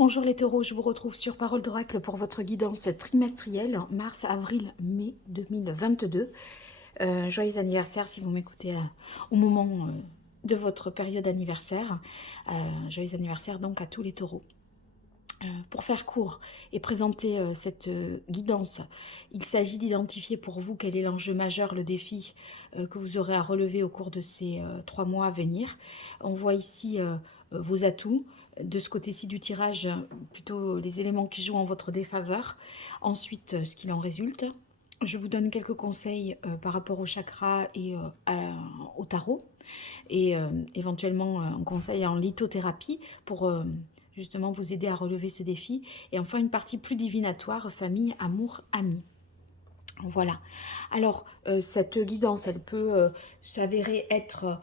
Bonjour les taureaux, je vous retrouve sur Parole d'Oracle pour votre guidance trimestrielle, mars, avril, mai 2022. Joyeux anniversaire si vous m'écoutez au moment de votre période anniversaire. Joyeux anniversaire donc à tous les taureaux. Pour faire court et présenter cette guidance, il s'agit d'identifier pour vous quel est l'enjeu majeur, le défi que vous aurez à relever au cours de ces 3 mois à venir. On voit ici vos atouts. De ce côté-ci du tirage, plutôt les éléments qui jouent en votre défaveur. Ensuite, ce qu'il en résulte. Je vous donne quelques conseils par rapport au chakra et au tarot. Et éventuellement un conseil en lithothérapie pour justement vous aider à relever ce défi. Et enfin, une partie plus divinatoire, famille, amour, amis. Voilà. Alors, cette guidance, elle peut s'avérer être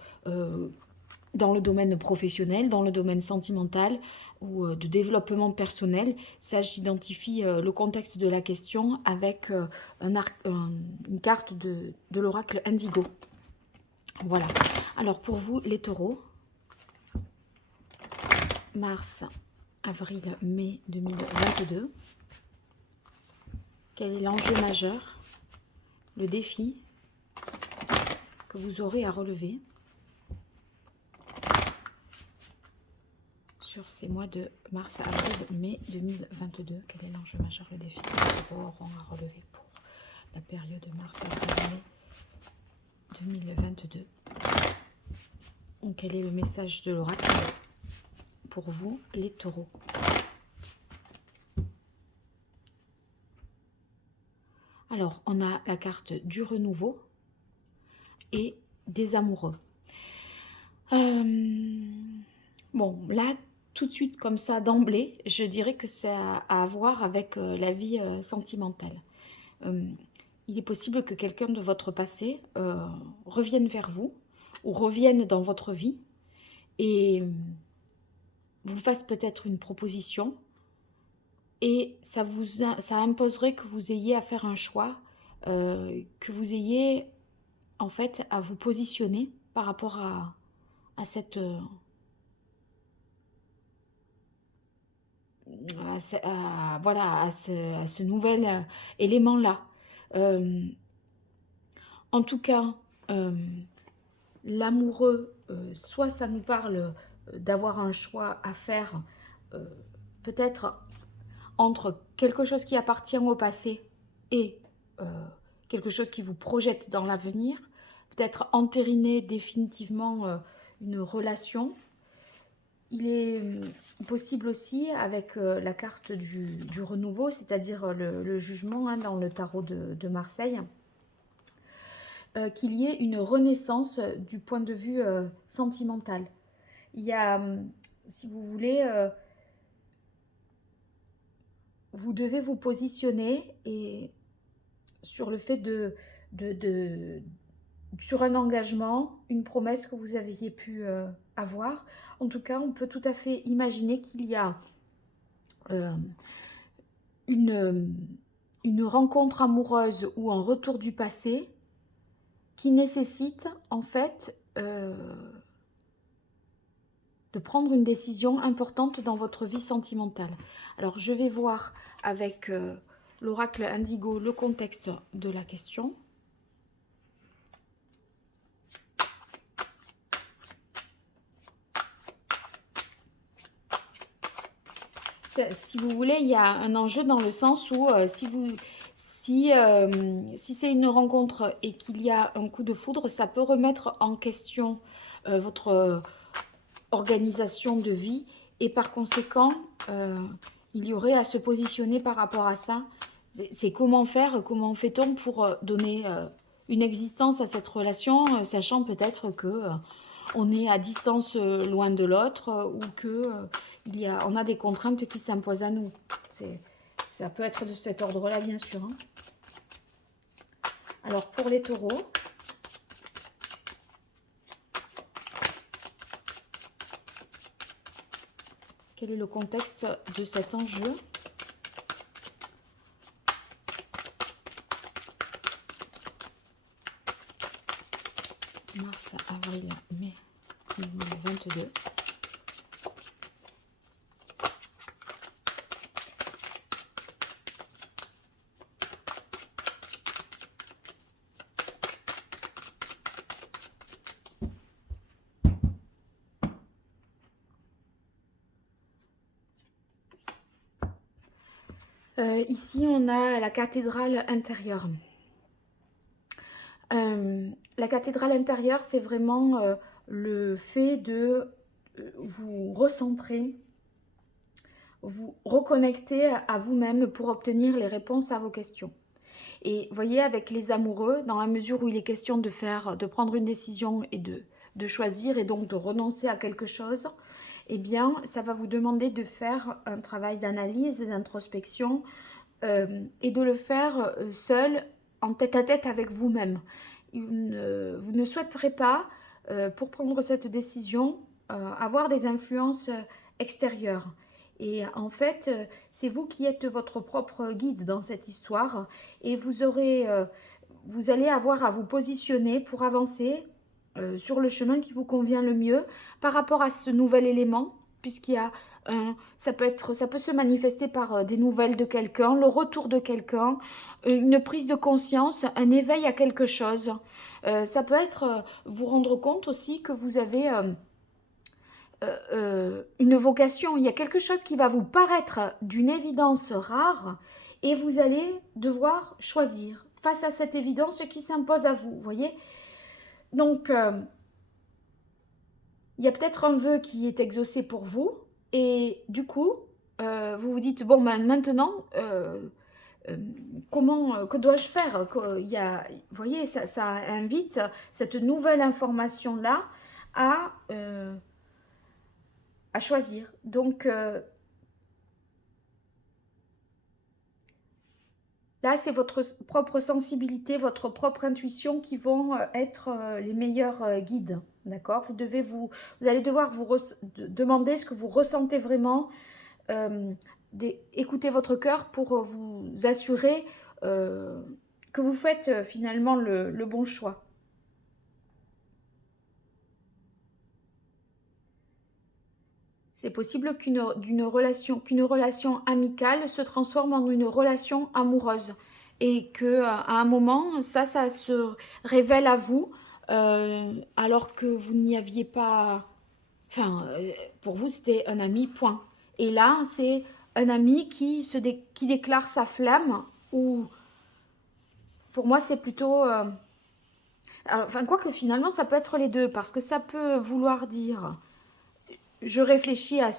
dans le domaine professionnel, dans le domaine sentimental ou de développement personnel. Ça, j'identifie le contexte de la question avec une carte de l'oracle Indigo. Voilà. Alors, pour vous, les taureaux, mars, avril, mai 2022, quel est l'enjeu majeur, le défi que vous aurez à relever sur ces mois de mars, avril, mai 2022? Quel est l'enjeu majeur, le défi que vous aurez à relever pour la période de mars, avril, mai 2022? Quel est le message de l'oracle pour vous, les taureaux? Alors, on a la carte du renouveau et des amoureux. Bon, là, tout de suite, comme ça, d'emblée, je dirais que c'est à voir avec la vie sentimentale. Il est possible que quelqu'un de votre passé revienne vers vous ou revienne dans votre vie et vous fasse peut-être une proposition et ça imposerait que vous ayez à faire un choix, que vous ayez en fait à vous positionner par rapport à cette... voilà, à ce nouvel élément-là. En tout cas, l'amoureux, soit ça nous parle d'avoir un choix à faire, peut-être entre quelque chose qui appartient au passé et quelque chose qui vous projette dans l'avenir, peut-être entériner définitivement une relation. Il est possible aussi, avec la carte du renouveau, c'est-à-dire le jugement dans le tarot de Marseille, qu'il y ait une renaissance du point de vue sentimental. Il y a, si vous voulez, vous devez vous positionner et sur le fait sur un engagement, une promesse que vous aviez pu avoir. En tout cas, on peut tout à fait imaginer qu'il y a une rencontre amoureuse ou un retour du passé qui nécessite en fait de prendre une décision importante dans votre vie sentimentale. Alors, je vais voir avec l'oracle Indigo le contexte de la question. Si vous voulez, il y a un enjeu dans le sens où si c'est une rencontre et qu'il y a un coup de foudre, ça peut remettre en question votre organisation de vie et par conséquent, il y aurait à se positionner par rapport à ça. C'est comment faire, comment fait-on pour donner une existence à cette relation, sachant peut-être que on est à distance loin de l'autre ou que on a des contraintes qui s'imposent à nous. Ça peut être de cet ordre-là, bien sûr. Hein. Alors, pour les taureaux, quel est le contexte de cet enjeu ? Mars, avril, mai 2022. Ici, on a la cathédrale intérieure. La cathédrale intérieure, c'est vraiment le fait de vous recentrer, vous reconnecter à vous-même pour obtenir les réponses à vos questions. Et voyez, avec les amoureux, dans la mesure où il est question de prendre une décision et de choisir et donc de renoncer à quelque chose, eh bien, ça va vous demander de faire un travail d'analyse, d'introspection et de le faire seul, en tête-à-tête avec vous-même. Vous ne souhaiterez pas, pour prendre cette décision, avoir des influences extérieures. Et en fait, c'est vous qui êtes votre propre guide dans cette histoire et vous allez avoir à vous positionner pour avancer sur le chemin qui vous convient le mieux par rapport à ce nouvel élément, puisqu'il y a ça peut se manifester par des nouvelles de quelqu'un, le retour de quelqu'un, une prise de conscience, un éveil à quelque chose. Ça peut être vous rendre compte aussi que vous avez une vocation. Il y a quelque chose qui va vous paraître d'une évidence rare et vous allez devoir choisir face à cette évidence qui s'impose à vous, voyez. Donc, il y a peut-être un vœu qui est exaucé pour vous et du coup, vous vous dites, bon, ben, maintenant, que dois-je faire? Vous voyez, ça invite cette nouvelle information-là à, à choisir. Donc, là, c'est votre propre sensibilité, votre propre intuition qui vont être les meilleurs guides. D'accord? Vous allez devoir demander ce que vous ressentez vraiment, écouter votre cœur pour vous assurer que vous faites finalement le bon choix. C'est possible qu'une relation amicale se transforme en une relation amoureuse et qu'à un moment, ça se révèle à vous alors que vous n'y aviez pas... Enfin, pour vous, c'était un ami, point. Et là, c'est un ami qui déclare sa flamme ou pour moi, c'est plutôt... enfin, quoi que finalement, ça peut être les deux parce que ça peut vouloir dire je réfléchis à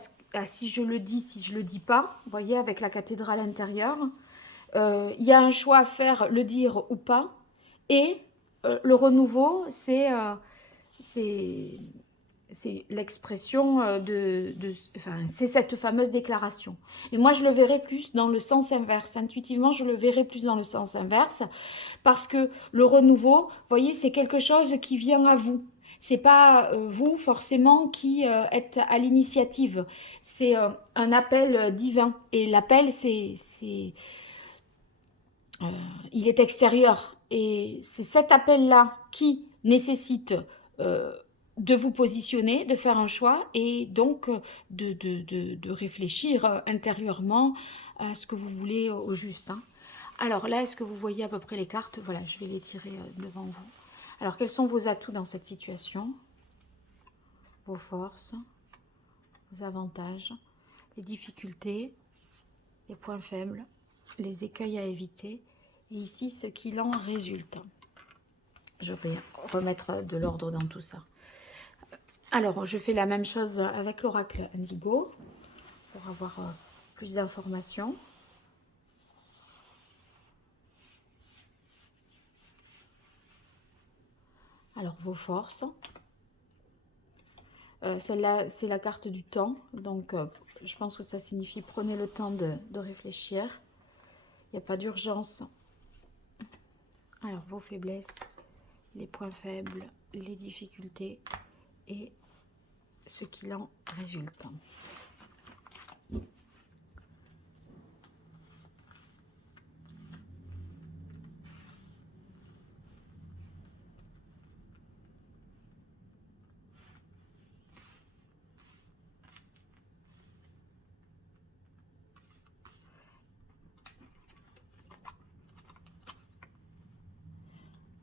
si je le dis, si je le dis pas, vous voyez, avec la cathédrale intérieure. Il y a un choix à faire, le dire ou pas. Et le renouveau, c'est l'expression enfin, c'est cette fameuse déclaration. Et moi, je le verrai plus dans le sens inverse. Intuitivement, je le verrai plus dans le sens inverse parce que le renouveau, vous voyez, c'est quelque chose qui vient à vous. C'est pas vous forcément qui êtes à l'initiative. C'est un appel divin. Et l'appel, il est extérieur. Et c'est cet appel-là qui nécessite euh, de vous positionner, de faire un choix et donc de réfléchir intérieurement à ce que vous voulez au juste. Hein. Alors là, est-ce que vous voyez à peu près les cartes? Voilà, je vais les tirer devant vous. Alors, quels sont vos atouts dans cette situation? Vos forces, vos avantages, les difficultés, les points faibles, les écueils à éviter. Et ici, ce qu'il en résulte. Je vais remettre de l'ordre dans tout ça. Alors, je fais la même chose avec l'oracle Indigo pour avoir plus d'informations. Alors, vos forces. Celle-là, c'est la carte du temps. Donc, je pense que ça signifie prenez le temps de réfléchir. Il n'y a pas d'urgence. Alors, vos faiblesses, les points faibles, les difficultés et ce qu'il en résulte.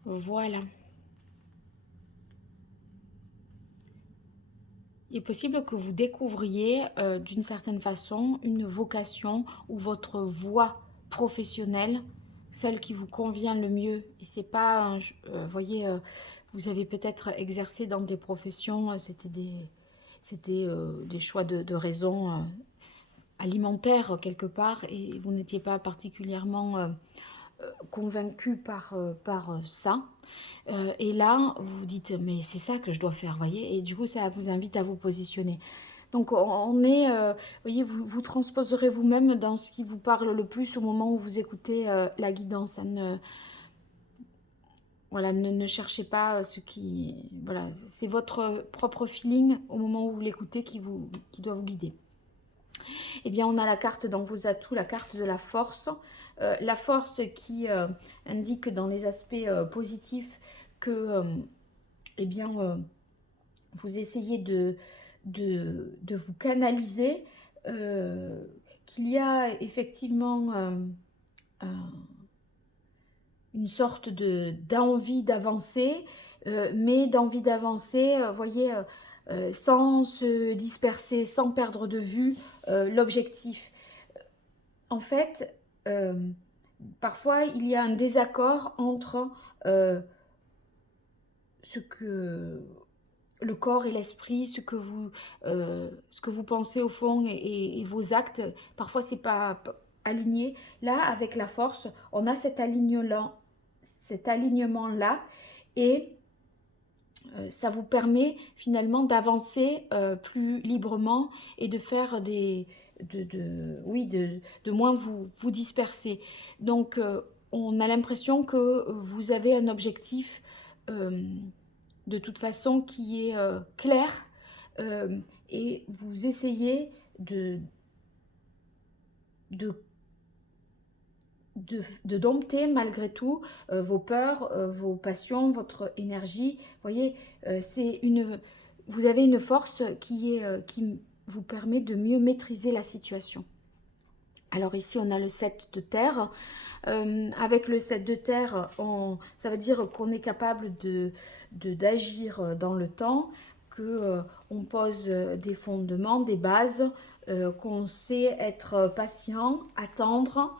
Voilà. Il est possible que vous découvriez d'une certaine façon une vocation ou votre voie professionnelle, celle qui vous convient le mieux. Et c'est pas, voyez, vous avez peut-être exercé dans des professions, c'était des choix de raison alimentaire quelque part, et vous n'étiez pas particulièrement convaincu par ça. Et là, vous vous dites, mais c'est ça que je dois faire, voyez. Et du coup, ça vous invite à vous positionner. Donc, on est, voyez, vous transposerez vous-même dans ce qui vous parle le plus au moment où vous écoutez la guidance. Voilà, ne cherchez pas ce qui... Voilà, c'est votre propre feeling au moment où vous l'écoutez qui doit vous guider. Eh bien, on a la carte dans vos atouts, la carte de la force. La force qui indique dans les aspects positifs que, eh bien, vous essayez de vous canaliser, qu'il y a effectivement une sorte d'envie d'avancer, mais d'envie d'avancer, voyez, sans se disperser, sans perdre de vue l'objectif. En fait, parfois, il y a un désaccord entre ce que le corps et l'esprit, ce que vous pensez au fond et vos actes. Parfois, c'est pas aligné. Là, avec la force, on a cet alignement-là, et ça vous permet finalement d'avancer plus librement et de faire de moins vous disperser. Donc, on a l'impression que vous avez un objectif de toute façon qui est clair, et vous essayez de dompter malgré tout vos peurs, vos passions, votre énergie. Vous voyez, vous avez une force qui vous permet de mieux maîtriser la situation. Alors ici, on a le 7 de terre. Avec le 7 de terre, ça veut dire qu'on est capable d'agir dans le temps, qu'on pose des fondements, des bases, qu'on sait être patient, attendre,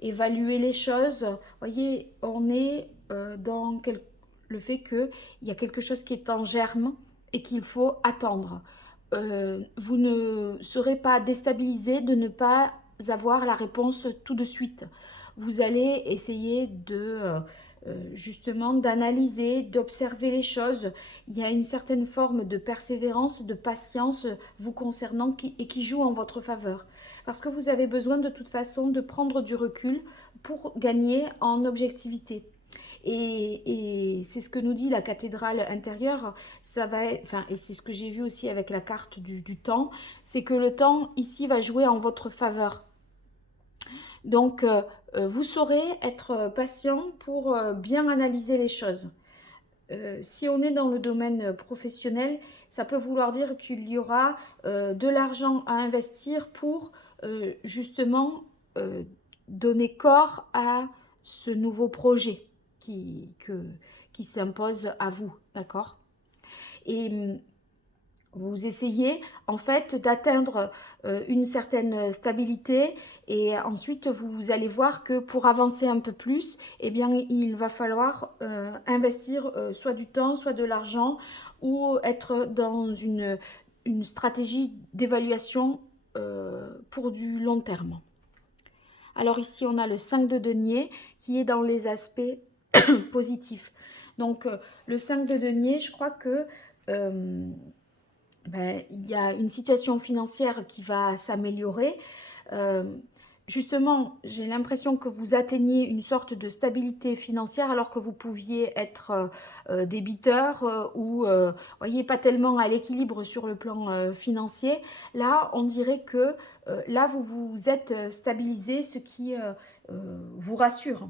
évaluer les choses. Vous voyez, on est dans le fait qu'il y a quelque chose qui est en germe et qu'il faut attendre. Vous ne serez pas déstabilisé de ne pas avoir la réponse tout de suite. Vous allez essayer justement d'analyser, d'observer les choses. Il y a une certaine forme de persévérance, de patience vous concernant et qui joue en votre faveur. Parce que vous avez besoin de toute façon de prendre du recul pour gagner en objectivité. Et c'est ce que nous dit la cathédrale intérieure, ça va être, enfin, et c'est ce que j'ai vu aussi avec la carte du temps, c'est que le temps ici va jouer en votre faveur. Donc, vous saurez être patient pour bien analyser les choses. Si on est dans le domaine professionnel, ça peut vouloir dire qu'il y aura de l'argent à investir pour justement donner corps à ce nouveau projet qui s'impose à vous, d'accord? Et vous essayez en fait d'atteindre une certaine stabilité, et ensuite vous allez voir que pour avancer un peu plus, eh bien il va falloir investir soit du temps, soit de l'argent, ou être dans une stratégie d'évaluation pour du long terme. Alors ici on a le 5 de denier qui est dans les aspects positifs. Donc le 5 de denier, je crois que il y a une situation financière qui va s'améliorer. Justement, j'ai l'impression que vous atteignez une sorte de stabilité financière alors que vous pouviez être débiteur ou voyez, pas tellement à l'équilibre sur le plan financier. Là, on dirait que là, vous vous êtes stabilisé, ce qui vous rassure.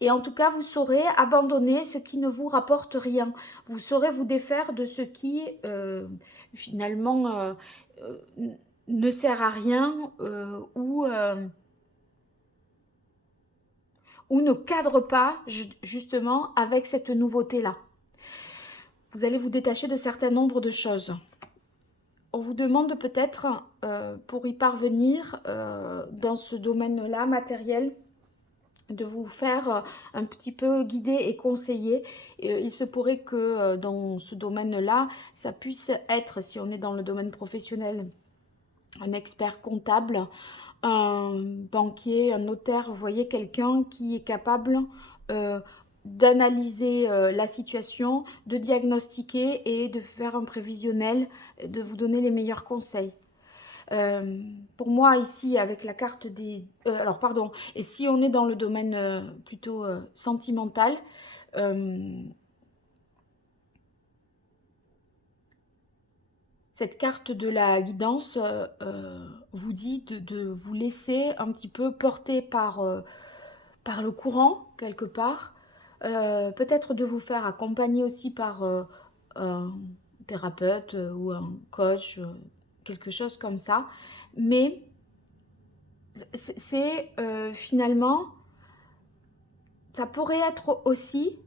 Et en tout cas, vous saurez abandonner ce qui ne vous rapporte rien. Vous saurez vous défaire de ce qui, finalement, ne sert à rien ou ne cadre pas, justement, avec cette nouveauté-là. Vous allez vous détacher de certain nombre de choses. on vous demande peut-être, pour y parvenir, dans ce domaine-là, matériel, de vous faire un petit peu guider et conseiller. Il se pourrait que dans ce domaine-là, ça puisse être, si on est dans le domaine professionnel, un expert comptable, un banquier, un notaire, vous voyez, quelqu'un qui est capable euh, d'analyser la situation, de diagnostiquer et de faire un prévisionnel, de vous donner les meilleurs conseils. Pour moi, ici, avec la carte des... alors, pardon, et si on est dans le domaine plutôt sentimental, cette carte de la guidance vous dit de vous laisser un petit peu porter par le courant, quelque part. Peut-être de vous faire accompagner aussi par un thérapeute ou un coach, quelque chose comme ça. Mais c'est finalement, ça pourrait être aussi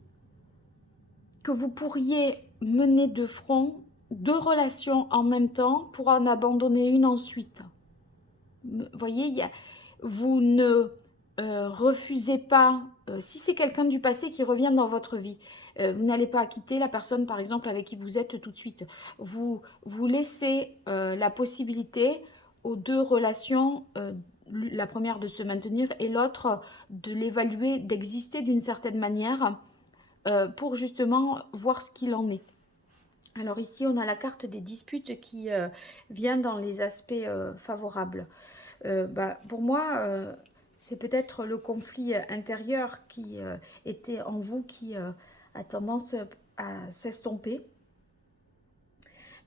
que vous pourriez mener de front 2 relations en même temps pour en abandonner une ensuite. Vous voyez, vous ne refusez pas, si c'est quelqu'un du passé qui revient dans votre vie, vous n'allez pas quitter la personne par exemple avec qui vous êtes tout de suite. Vous laissez la possibilité aux 2 relations, la première de se maintenir et l'autre de l'évaluer, d'exister d'une certaine manière pour justement voir ce qu'il en est. Alors ici, on a la carte des disputes qui vient dans les aspects favorables. Pour moi, c'est peut-être le conflit intérieur qui était en vous qui a tendance à s'estomper.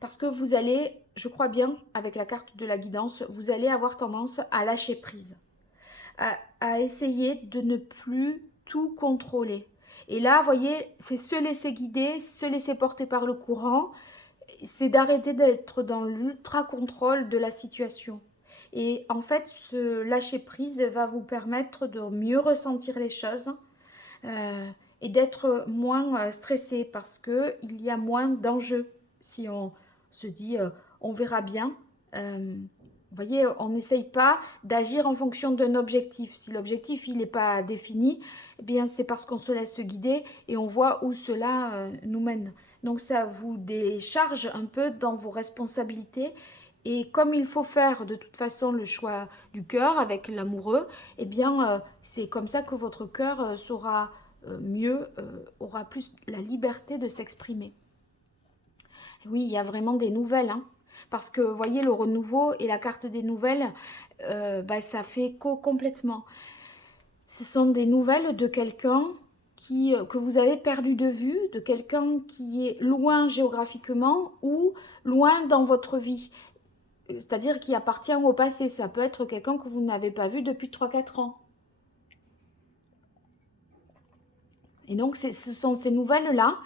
Parce que vous allez, je crois bien, avec la carte de la guidance, vous allez avoir tendance à lâcher prise, à essayer de ne plus tout contrôler. Et là, vous voyez, c'est se laisser guider, se laisser porter par le courant, c'est d'arrêter d'être dans l'ultra-contrôle de la situation. Et en fait, ce lâcher-prise va vous permettre de mieux ressentir les choses et d'être moins stressé parce qu'il y a moins d'enjeux. Si on se dit on verra bien, vous voyez, on n'essaye pas d'agir en fonction d'un objectif. Si l'objectif il n'est pas défini, eh bien c'est parce qu'on se laisse guider et on voit où cela nous mène. Donc ça vous décharge un peu dans vos responsabilités. Et comme il faut faire de toute façon le choix du cœur avec l'amoureux, eh bien c'est comme ça que votre cœur saura mieux, aura plus la liberté de s'exprimer. Oui, il y a vraiment des nouvelles, hein, parce que vous voyez le renouveau et la carte des nouvelles, ça fait écho complètement. Ce sont des nouvelles de quelqu'un que vous avez perdu de vue, de quelqu'un qui est loin géographiquement ou loin dans votre vie. C'est-à-dire qui appartient au passé. Ça peut être quelqu'un que vous n'avez pas vu depuis 3-4 ans. Et donc, ce sont ces nouvelles-là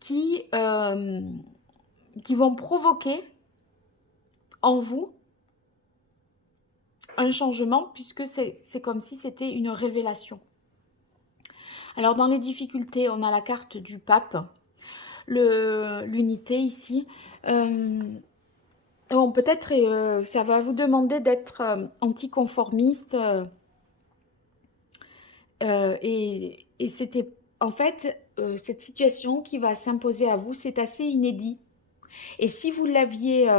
qui vont provoquer en vous un changement, puisque c'est comme si c'était une révélation. Alors, dans les difficultés, on a la carte du pape, l'unité ici. Bon, peut-être ça va vous demander d'être anticonformiste et c'était en fait cette situation qui va s'imposer à vous, c'est assez inédit. Et si vous l'aviez,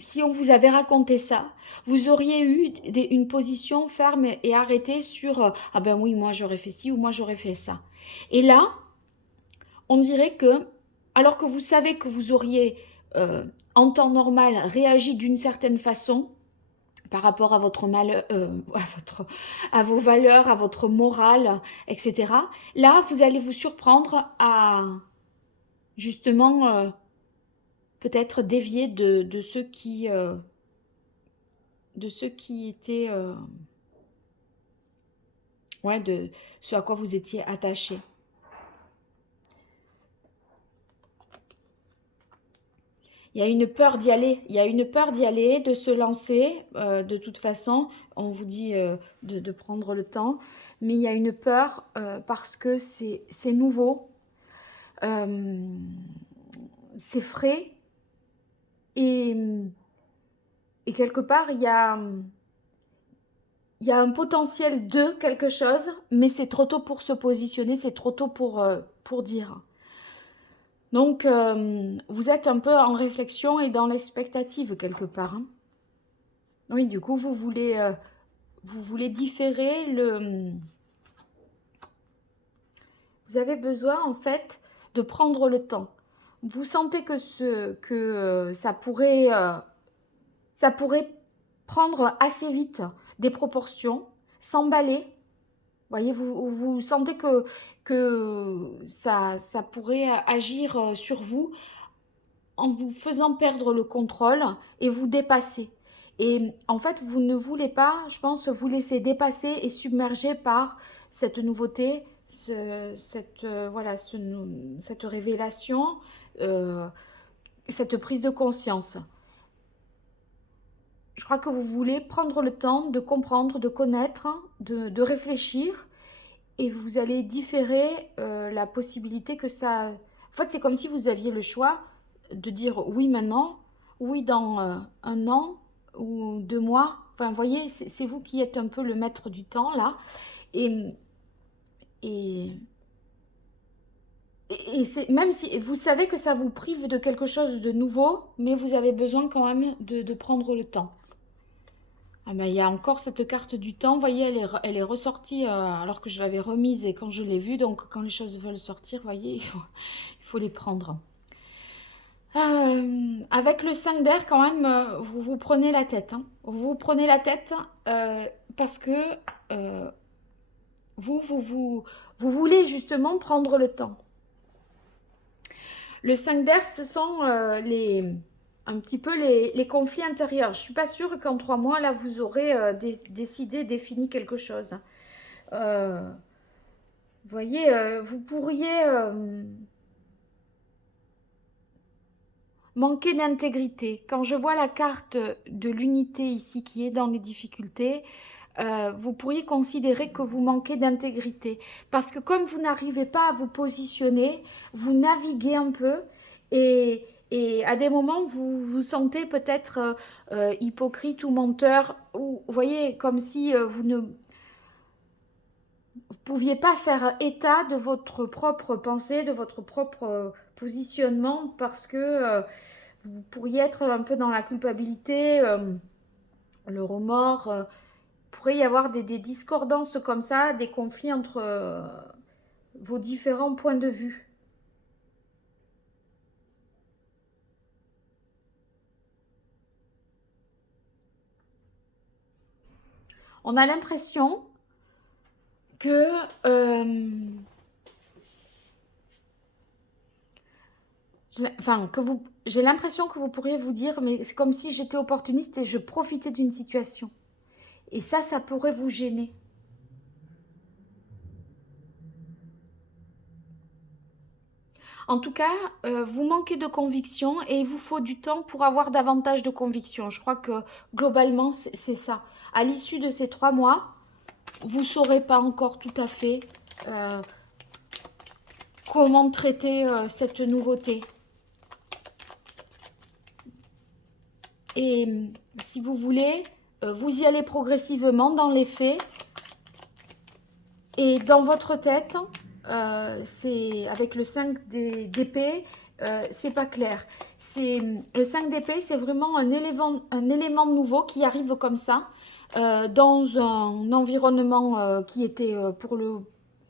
si on vous avait raconté ça, vous auriez eu une position ferme et arrêtée sur ah ben oui, moi j'aurais fait ci ou moi j'aurais fait ça. Et là, on dirait que, alors que vous savez que vous auriez en temps normal réagi d'une certaine façon, par rapport à votre malheur, à vos valeurs, à votre morale, etc. Là, vous allez vous surprendre à justement peut-être dévier de ceux qui étaient de ce à quoi vous étiez attaché. Il y a une peur d'y aller, de se lancer. De toute façon, on vous dit de prendre le temps, mais il y a une peur parce que c'est nouveau, c'est frais Et, et quelque part, il y a un potentiel de quelque chose, mais c'est trop tôt pour se positionner, c'est trop tôt pour dire. Donc, vous êtes un peu en réflexion et dans l'expectative quelque part. Hein. Oui, du coup, vous voulez différer le... Vous avez besoin, en fait, de prendre le temps. Vous sentez que, ça pourrait prendre assez vite des proportions, s'emballer. Voyez, vous sentez que ça pourrait agir sur vous en vous faisant perdre le contrôle et vous dépasser. Et en fait, vous ne voulez pas, je pense, vous laisser dépasser et submerger par cette nouveauté, cette révélation, cette prise de conscience. Je crois que vous voulez prendre le temps de comprendre, de connaître, de réfléchir, et vous allez différer la possibilité que ça... En fait, c'est comme si vous aviez le choix de dire oui maintenant, oui dans 1 an ou 2 mois. Enfin, vous voyez, c'est vous qui êtes un peu le maître du temps là. Et, et, même si vous savez que ça vous prive de quelque chose de nouveau, mais vous avez besoin quand même de prendre le temps. Ah ben, il y a encore cette carte du temps, vous voyez, elle est ressortie alors que je l'avais remise et quand je l'ai vue, donc quand les choses veulent sortir, vous voyez, il faut les prendre. Avec le 5 d'air, quand même, vous prenez la tête. Hein. Vous prenez la tête parce que vous voulez justement prendre le temps. Le 5 d'air, ce sont un petit peu les conflits intérieurs. Je ne suis pas sûre qu'en 3 mois, là, vous aurez décidé, défini quelque chose. Vous voyez, vous pourriez manquer d'intégrité. Quand je vois la carte de l'unité ici qui est dans les difficultés, vous pourriez considérer que vous manquez d'intégrité. Parce que comme vous n'arrivez pas à vous positionner, vous naviguez un peu et à des moments, vous vous sentez peut-être hypocrite ou menteur. Ou, vous voyez, comme si vous ne pouviez pas faire état de votre propre pensée, de votre propre positionnement, parce que vous pourriez être un peu dans la culpabilité, le remords. Pourrait y avoir des discordances comme ça, des conflits entre vos différents points de vue. On a l'impression que j'ai l'impression que vous pourriez vous dire, mais c'est comme si j'étais opportuniste et je profitais d'une situation. Et ça pourrait vous gêner. En tout cas, vous manquez de conviction et il vous faut du temps pour avoir davantage de conviction. Je crois que globalement, c'est ça. À l'issue de ces 3 mois, vous ne saurez pas encore tout à fait comment traiter cette nouveauté. Et si vous voulez, vous y allez progressivement dans les faits. Et dans votre tête, c'est avec le 5 d'épée, c'est pas clair. Le 5 d'épée, c'est vraiment un élément nouveau qui arrive comme ça, dans un environnement qui était pour le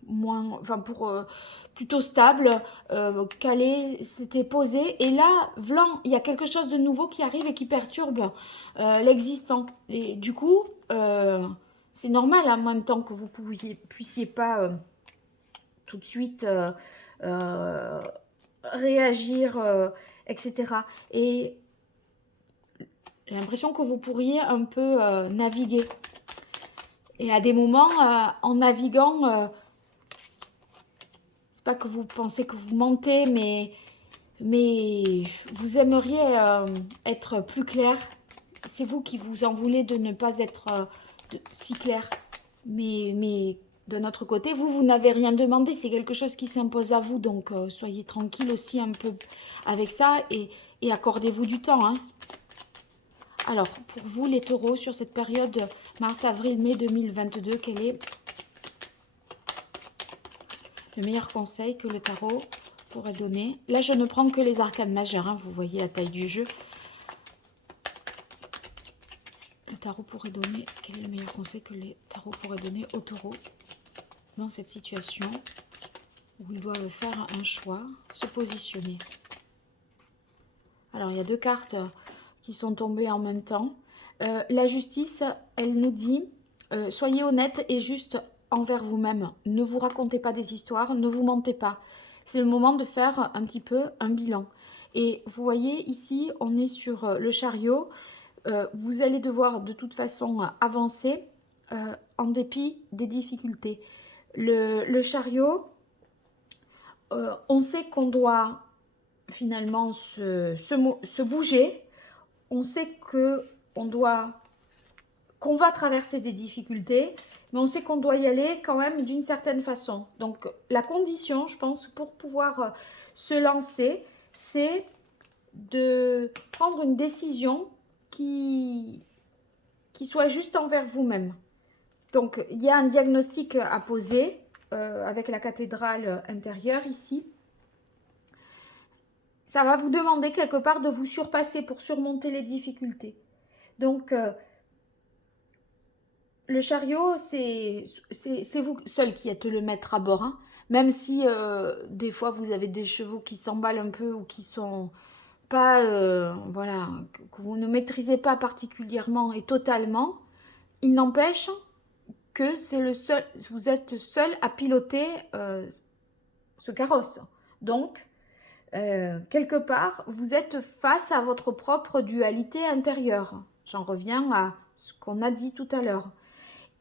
moins, enfin plutôt stable, calé, c'était posé. Et là, vlan, il y a quelque chose de nouveau qui arrive et qui perturbe l'existant. Et du coup, c'est normal en même temps que vous puissiez pas tout de suite réagir, etc. Et j'ai l'impression que vous pourriez un peu naviguer. Et à des moments, en naviguant, c'est pas que vous pensez que vous mentez, mais vous aimeriez être plus clair. C'est vous qui vous en voulez de ne pas être si clair. Mais de notre côté, vous n'avez rien demandé. C'est quelque chose qui s'impose à vous. Donc, soyez tranquille aussi un peu avec ça et accordez-vous du temps. Hein. Alors, pour vous, les taureaux, sur cette période mars-avril-mai 2022, quel est le meilleur conseil que le tarot pourrait donner? Là, je ne prends que les arcanes majeures, hein, vous voyez la taille du jeu. Le tarot pourrait donner, quel est le meilleur conseil que les tarots pourraient donner aux taureaux dans cette situation où ils doivent faire un choix, se positionner? Alors, il y a deux cartes qui sont tombées en même temps. La justice, elle nous dit, soyez honnête et juste envers vous-même. Ne vous racontez pas des histoires, ne vous mentez pas. C'est le moment de faire un petit peu un bilan. Et vous voyez ici, on est sur le chariot. Vous allez devoir de toute façon avancer en dépit des difficultés. Le chariot, on sait qu'on doit finalement se bouger. On sait qu'on va traverser des difficultés, mais on sait qu'on doit y aller quand même d'une certaine façon. Donc la condition, je pense, pour pouvoir se lancer, c'est de prendre une décision qui soit juste envers vous-même. Donc il y a un diagnostic à poser avec la cathédrale intérieure ici. Ça va vous demander quelque part de vous surpasser pour surmonter les difficultés. Donc, le chariot, c'est vous seul qui êtes le maître à bord. Hein. Même si des fois vous avez des chevaux qui s'emballent un peu ou qui sont pas, voilà, que vous ne maîtrisez pas particulièrement et totalement, il n'empêche que vous êtes seul à piloter ce carrosse. Donc, quelque part, vous êtes face à votre propre dualité intérieure. J'en reviens à ce qu'on a dit tout à l'heure.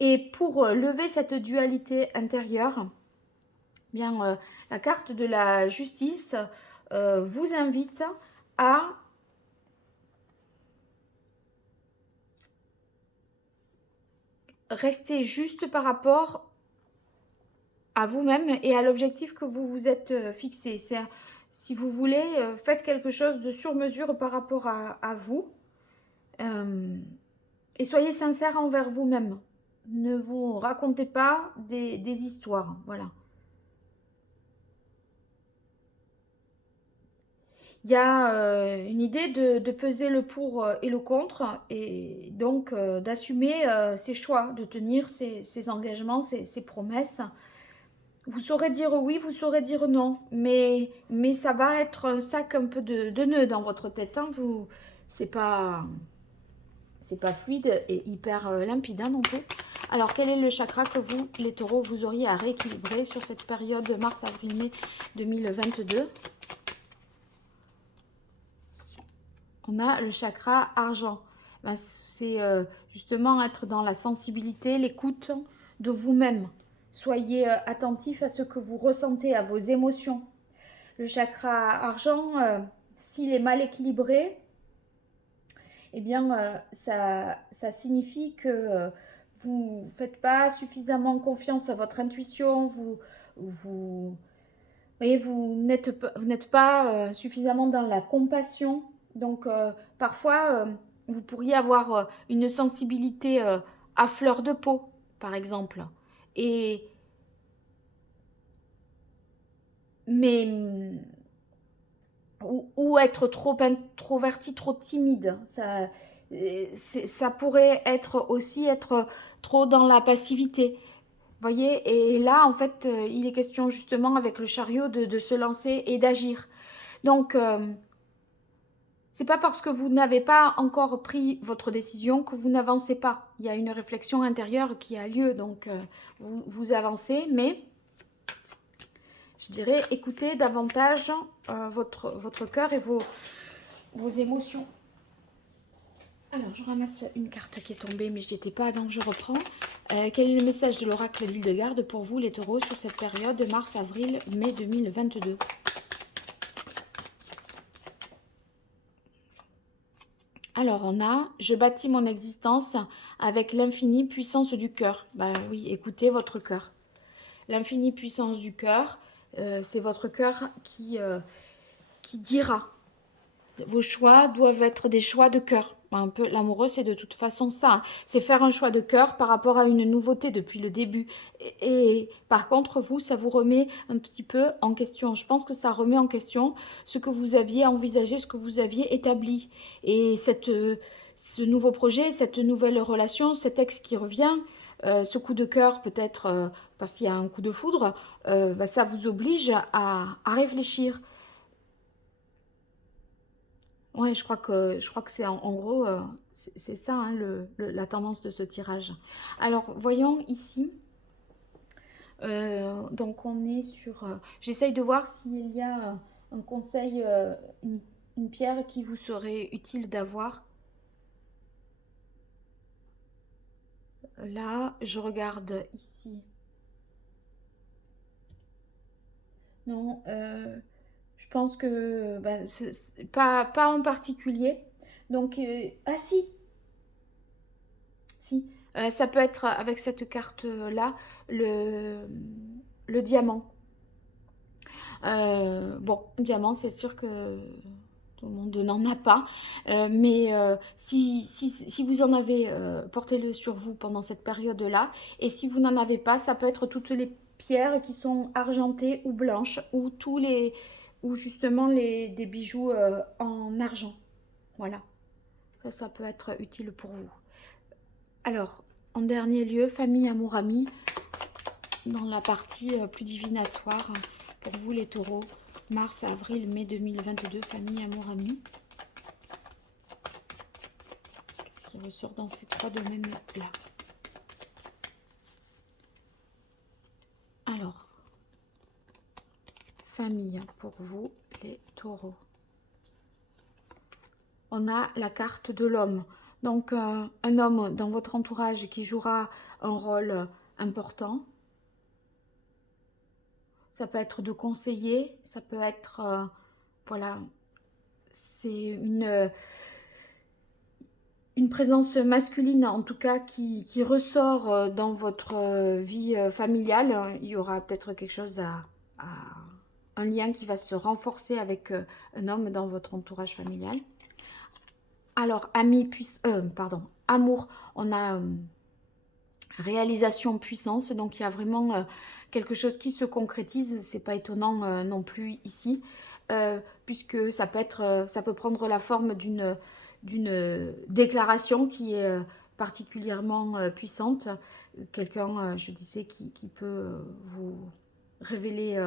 Et pour lever cette dualité intérieure, bien, la carte de la justice vous invite à rester juste par rapport à vous-même et à l'objectif que vous vous êtes fixé. Si vous voulez, faites quelque chose de sur mesure par rapport à vous. Et soyez sincère envers vous-même. Ne vous racontez pas des histoires. Voilà. Il y a une idée de peser le pour et le contre, et donc d'assumer ses choix, de tenir ses engagements, ses promesses. Vous saurez dire oui, vous saurez dire non, mais ça va être un sac un peu de nœuds dans votre tête. Hein. C'est pas fluide et hyper limpide hein, non plus. Alors, quel est le chakra que vous, les taureaux, vous auriez à rééquilibrer sur cette période de mars, avril, mai 2022? On a le chakra argent. Ben, c'est justement être dans la sensibilité, l'écoute de vous-même. Soyez attentif à ce que vous ressentez, à vos émotions. Le chakra argent, s'il est mal équilibré, eh bien, ça signifie que vous ne faites pas suffisamment confiance à votre intuition, vous n'êtes pas suffisamment dans la compassion. Donc, parfois, vous pourriez avoir une sensibilité à fleur de peau, par exemple. Ou être trop introverti, trop timide. Ça pourrait aussi être trop dans la passivité. Voyez, et là, en fait, il est question justement avec le chariot de se lancer et d'agir. Donc, c'est pas parce que vous n'avez pas encore pris votre décision que vous n'avancez pas. Il y a une réflexion intérieure qui a lieu, donc vous avancez, mais je dirais écoutez davantage votre cœur et vos émotions. Alors, je ramasse une carte qui est tombée, mais je n'y étais pas, donc je reprends. Quel est le message de l'oracle d'Hildegarde pour vous, les taureaux, sur cette période de mars, avril, mai 2022? Alors, on a « Je bâtis mon existence avec l'infinie puissance du cœur ». Ben oui, écoutez votre cœur. L'infinie puissance du cœur, c'est votre cœur qui dira. Vos choix doivent être des choix de cœur. Un peu l'amoureux, c'est de toute façon ça, hein. C'est faire un choix de cœur par rapport à une nouveauté depuis le début. Et par contre, vous, ça vous remet un petit peu en question. Je pense que ça remet en question ce que vous aviez envisagé, ce que vous aviez établi. Et ce nouveau projet, cette nouvelle relation, cet ex qui revient, ce coup de cœur peut-être parce qu'il y a un coup de foudre, bah, ça vous oblige à réfléchir. Ouais, je crois que c'est en gros, c'est ça, hein, la tendance de ce tirage. Alors, voyons ici. Donc, on est sur. J'essaye de voir s'il y a un conseil, une pierre qui vous serait utile d'avoir. Là, je regarde ici. Non, je pense que ben, pas en particulier. Donc, ah si, si, ça peut être avec cette carte-là, le, le diamant. Bon, diamant, c'est sûr que tout le monde n'en a pas. Mais si vous en avez, portez-le sur vous pendant cette période-là. Et si vous n'en avez pas, ça peut être toutes les pierres qui sont argentées ou blanches ou ou justement des bijoux en argent. Voilà, ça peut être utile pour vous. Alors, en dernier lieu, famille, amour, ami, dans la partie plus divinatoire, pour vous les taureaux, mars, avril, mai 2022, famille, amour, ami. Qu'est-ce qui ressort dans ces trois domaines-là? Alors, famille, pour vous les taureaux. On a la carte de l'homme. Donc, un homme dans votre entourage qui jouera un rôle important. Ça peut être de conseiller, ça peut être, voilà, c'est une présence masculine en tout cas qui ressort dans votre vie familiale. Il y aura peut-être quelque chose un lien qui va se renforcer avec un homme dans votre entourage familial. Alors, pardon, amour, on a réalisation, puissance, donc il y a vraiment quelque chose qui se concrétise. C'est pas étonnant non plus ici, puisque ça peut prendre la forme d'une déclaration qui est particulièrement puissante. Quelqu'un, je disais, qui peut vous révéler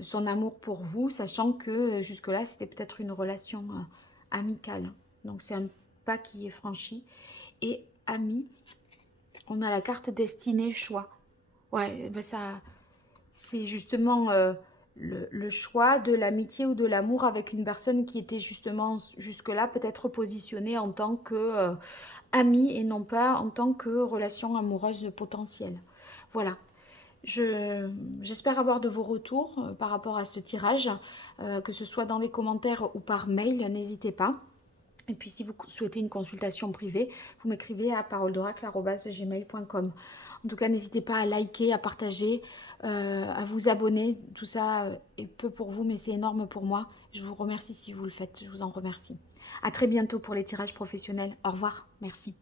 son amour pour vous, sachant que jusque-là, c'était peut-être une relation amicale. Donc, c'est un pas qui est franchi. Et ami, on a la carte destinée, choix. Ouais, ben ça, c'est justement le choix de l'amitié ou de l'amour avec une personne qui était justement jusque-là peut-être positionnée en tant que amie et non pas en tant que relation amoureuse potentielle. Voilà. J'espère avoir de vos retours par rapport à ce tirage, que ce soit dans les commentaires ou par mail, n'hésitez pas. Et puis si vous souhaitez une consultation privée, vous m'écrivez à paroledoracle@gmail.com. En tout cas, n'hésitez pas à liker, à partager, à vous abonner. Tout ça est peu pour vous, mais c'est énorme pour moi. Je vous remercie si vous le faites. Je vous en remercie. À très bientôt pour les tirages professionnels. Au revoir. Merci.